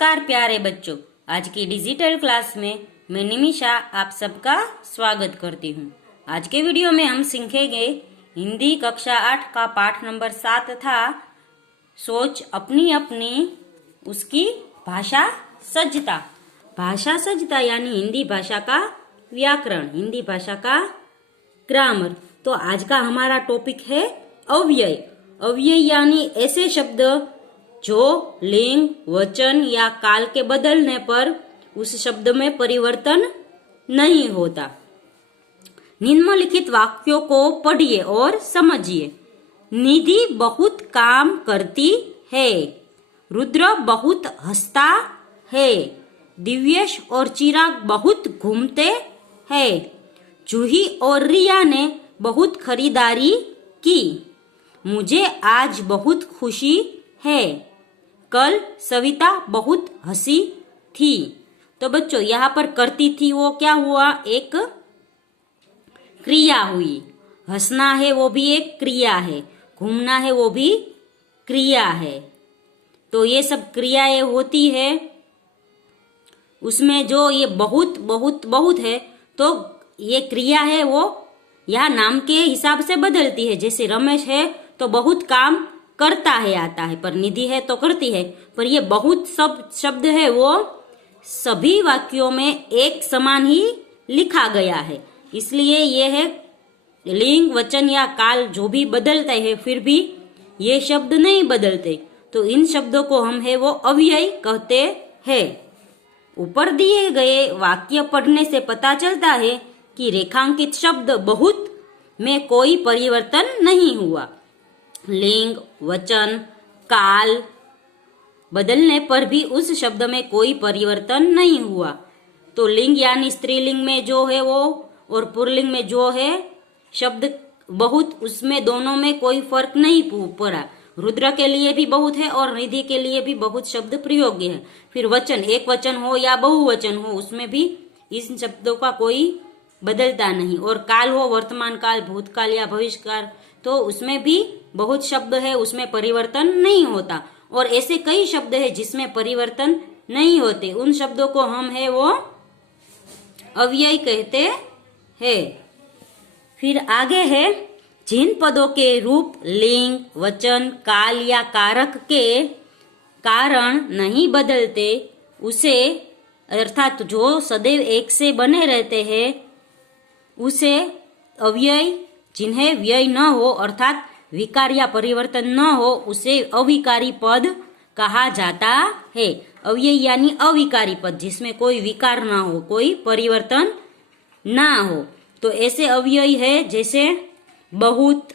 नमस्कार प्यारे बच्चों, आज की डिजिटल क्लास में मैं निमिषा आप सबका स्वागत करती हूँ। आज के वीडियो में हम सीखेंगे हिंदी कक्षा 8 का पाठ नंबर 7 था सोच अपनी अपनी उसकी भाषा सज्जता। भाषा सज्जता यानी हिंदी भाषा का व्याकरण, हिंदी भाषा का ग्रामर। तो आज का हमारा टॉपिक है अव्यय। अव्यय यानी ऐसे शब्द जो लिंग, वचन या काल के बदलने पर उस शब्द में परिवर्तन नहीं होता। निम्नलिखित वाक्यों को पढ़िए और समझिए। निधि बहुत काम करती है, रुद्र बहुत हंसता है, दिव्येश और चिराग बहुत घूमते हैं, जूही और रिया ने बहुत खरीदारी की, मुझे आज बहुत खुशी है, कल सविता बहुत हंसी थी। तो बच्चों यहाँ पर करती थी वो क्या हुआ, एक क्रिया हुई। हंसना है वो भी एक क्रिया है, घूमना है वो भी क्रिया है। तो ये सब क्रियाएं होती है। उसमें जो ये बहुत बहुत बहुत है तो ये क्रिया है वो यहाँ नाम के हिसाब से बदलती है। जैसे रमेश है तो बहुत काम करता है आता है, पर निधि है तो करती है। पर ये बहुत सब शब्द है वो सभी वाक्यों में एक समान ही लिखा गया है, इसलिए ये है लिंग, वचन या काल जो भी बदलते हैं फिर भी ये शब्द नहीं बदलते। तो इन शब्दों को हम है वो अव्यय कहते हैं। ऊपर दिए गए वाक्य पढ़ने से पता चलता है कि रेखांकित शब्द बहुत में कोई परिवर्तन नहीं हुआ। लिंग, वचन, काल बदलने पर भी उस शब्द में कोई परिवर्तन नहीं हुआ। तो लिंग यानी स्त्रीलिंग में जो है वो और पुल्लिंग में जो है शब्द बहुत, उसमें दोनों में कोई फर्क नहीं पड़ा। रुद्र के लिए भी बहुत है और निधि के लिए भी बहुत शब्द प्रयोग्य है। फिर वचन, एक वचन हो या बहुवचन हो, उसमें भी इन शब्दों का कोई बदलता नहीं। और काल हो, वर्तमान काल, भूतकाल या भविष्य काल, तो उसमें भी बहुत शब्द है, उसमें परिवर्तन नहीं होता। और ऐसे कई शब्द है जिसमें परिवर्तन नहीं होते, उन शब्दों को हम है वो अव्यय कहते हैं। फिर आगे है जिन पदों के रूप लिंग, वचन, काल या कारक के कारण नहीं बदलते उसे, अर्थात जो सदैव एक से बने रहते हैं उसे अव्यय, जिन्हें व्यय न हो अर्थात विकार या परिवर्तन न हो उसे अविकारी पद कहा जाता है। अव्यय यानी अविकारी पद जिसमें कोई विकार ना हो, कोई परिवर्तन ना हो। तो ऐसे अव्यय है जैसे बहुत,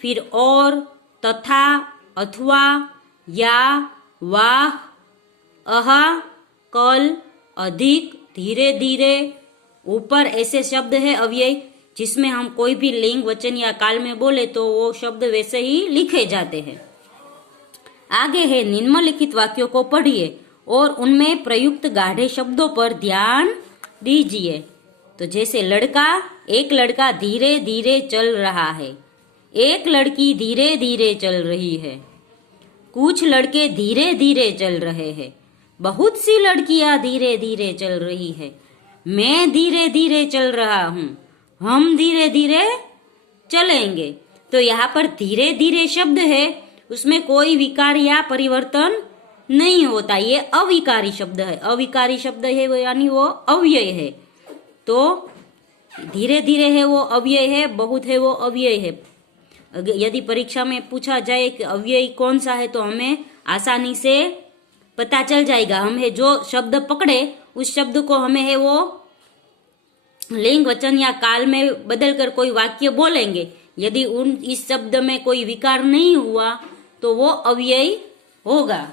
फिर और, तथा, अथवा, या, वाह, अहा, कल, अधिक, धीरे धीरे, ऊपर, ऐसे शब्द है अव्यय जिसमें हम कोई भी लिंग, वचन या काल में बोले तो वो शब्द वैसे ही लिखे जाते हैं। आगे है निम्नलिखित वाक्यों को पढ़िए और उनमें प्रयुक्त गाढ़े शब्दों पर ध्यान दीजिए। तो जैसे लड़का, एक लड़का धीरे धीरे चल रहा है, एक लड़की धीरे धीरे चल रही है, कुछ लड़के धीरे धीरे चल रहे हैं, बहुत सी लड़कियां धीरे धीरे चल रही है, मैं धीरे धीरे चल रहा हूँ, हम धीरे धीरे चलेंगे। तो यहाँ पर धीरे धीरे शब्द है, उसमें कोई विकार या परिवर्तन नहीं होता, ये अविकारी शब्द है। अविकारी शब्द है वो यानी वो अव्यय है। तो धीरे धीरे है वो अव्यय है, बहुत है वो अव्यय है। यदि परीक्षा में पूछा जाए कि अव्यय कौन सा है तो हमें आसानी से पता चल जाएगा। हम है जो शब्द पकड़े उस शब्द को हमें है वो लिंग, वचन या काल में बदलकर कोई वाक्य बोलेंगे। यदि इस शब्द में कोई विकार नहीं हुआ तो वो अव्यय होगा।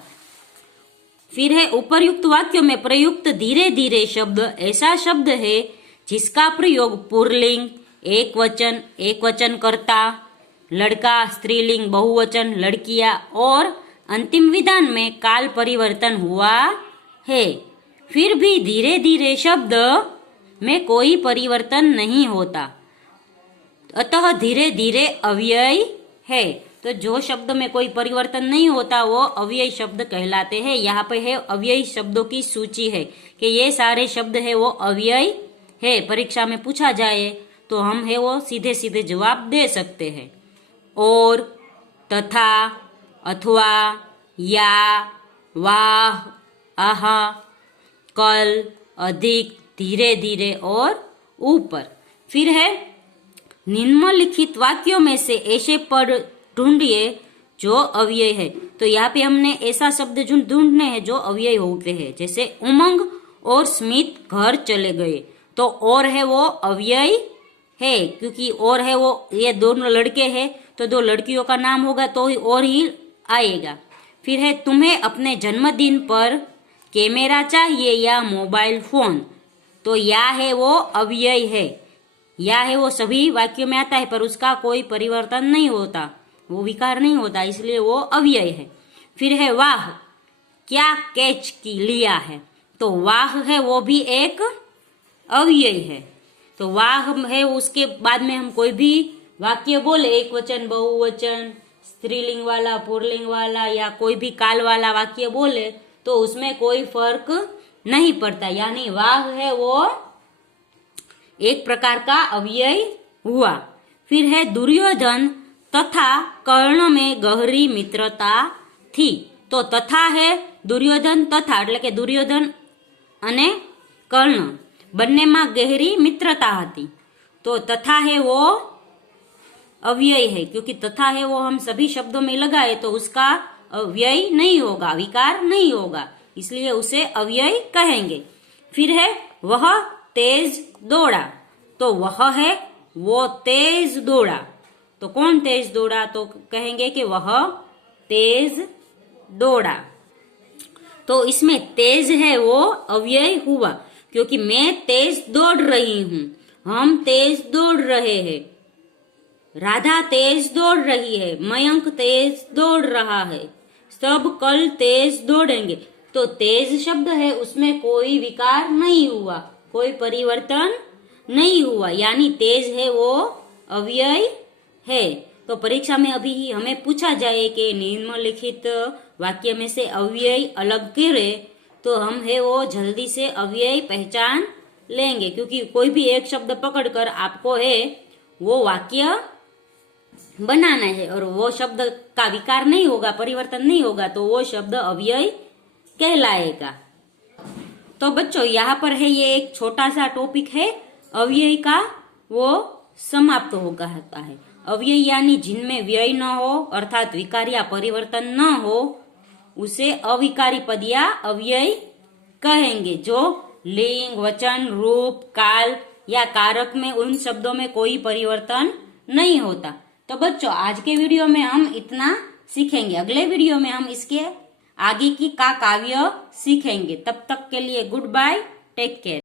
फिर है उपर्युक्त वाक्यों में प्रयुक्त धीरे धीरे शब्द ऐसा शब्द है जिसका प्रयोग पुल्लिंग, एक वचन कर्ता, लड़का, स्त्रीलिंग, बहुवचन, लड़कियां और अंतिम विधान में काल परिवर्तन हुआ है। फिर भी धीरे धीरे शब्द में कोई परिवर्तन नहीं होता, अतः धीरे धीरे अव्यय है। तो जो शब्द में कोई परिवर्तन नहीं होता वो अव्ययी शब्द कहलाते हैं। यहाँ पे है अव्ययी शब्दों की सूची है कि ये सारे शब्द है वो अव्ययी है। परीक्षा में पूछा जाए तो हम है वो सीधे सीधे जवाब दे सकते हैं। और, तथा, अथवा, या, वाह, आहा, कल, अधिक, धीरे धीरे और ऊपर। फिर है निम्नलिखित वाक्यों में से ऐसे पद ढूंढिए जो अव्यय है। तो यहाँ पे हमने ऐसा शब्द ढूंढने हैं जो अव्यय होते हैं। जैसे उमंग और स्मित घर चले गए, तो और है वो अव्यय है, क्योंकि और है वो ये दोनों लड़के हैं तो दो लड़कियों का नाम होगा तो ही और ही आएगा। फिर है तुम्हें अपने जन्मदिन पर कैमरा चाहिए या मोबाइल फोन, तो या है वो अव्यय है। या है वो सभी वाक्यों में आता है पर उसका कोई परिवर्तन नहीं होता, वो विकार नहीं होता, इसलिए वो अव्यय है। फिर है वाह, क्या कैच की लिया है, तो वाह है वो भी एक अव्यय है। तो वाह है उसके बाद में हम कोई भी वाक्य बोले, एक वचन, बहुवचन, स्त्रीलिंग वाला, पुल्लिंग वाला या कोई भी काल वाला वाक्य बोले तो उसमें कोई फर्क नहीं पड़ता, यानी वाह है वो एक प्रकार का अव्यय हुआ। फिर है दुर्योधन तथा कर्ण में गहरी मित्रता थी, तो तथा है दुर्योधन तथा એટલે કે दुर्योधन અને कर्ण બંનેમાં गहरी मित्रता હતી, तो तथा है वो अव्यय है, क्योंकि तथा है वो हम सभी शब्दों में लगाए तो उसका अव्यय नहीं होगा, विकार नहीं होगा, इसलिए उसे अव्यय कहेंगे। फिर है वह तेज दौड़ा, तो वह है वो तेज दौड़ा, तो कौन तेज दौड़ा, तो कहेंगे कि वह तेज दौड़ा। तो इसमें तेज है वो अव्यय हुआ, क्योंकि मैं तेज दौड़ रही हूं, हम तेज दौड़ रहे हैं, राधा तेज दौड़ रही है, मयंक तेज दौड़ रहा है, सब कल तेज दौड़ेंगे। तो तेज शब्द है उसमें कोई विकार नहीं हुआ, कोई परिवर्तन नहीं हुआ, यानी तेज है वो अव्यय है। तो परीक्षा में अभी हमें पूछा जाए कि निम्नलिखित वाक्य में से अव्यय अलग करे तो हम है वो जल्दी से अव्यय पहचान लेंगे, क्योंकि कोई भी एक शब्द पकड़कर आपको है वो वाक्य बनाना है और वो शब्द का विकार नहीं होगा, परिवर्तन नहीं होगा, तो वो शब्द अव्यय कहलाएगा। तो बच्चों यहाँ पर है ये एक छोटा सा टॉपिक है अव्यय का, वो समाप्त होगा है। अव्यय यानी जिनमें व्यय न हो अर्थात विकार या परिवर्तन न हो उसे अविकारी पद या अव्यय कहेंगे। जो लिंग, वचन, रूप, काल या कारक में उन शब्दों में कोई परिवर्तन नहीं होता। तो बच्चों आज के वीडियो में हम इतना सीखेंगे, अगले वीडियो में हम इसके आगे की का काव्य सीखेंगे। तब तक के लिए गुड बाय, टेक केयर।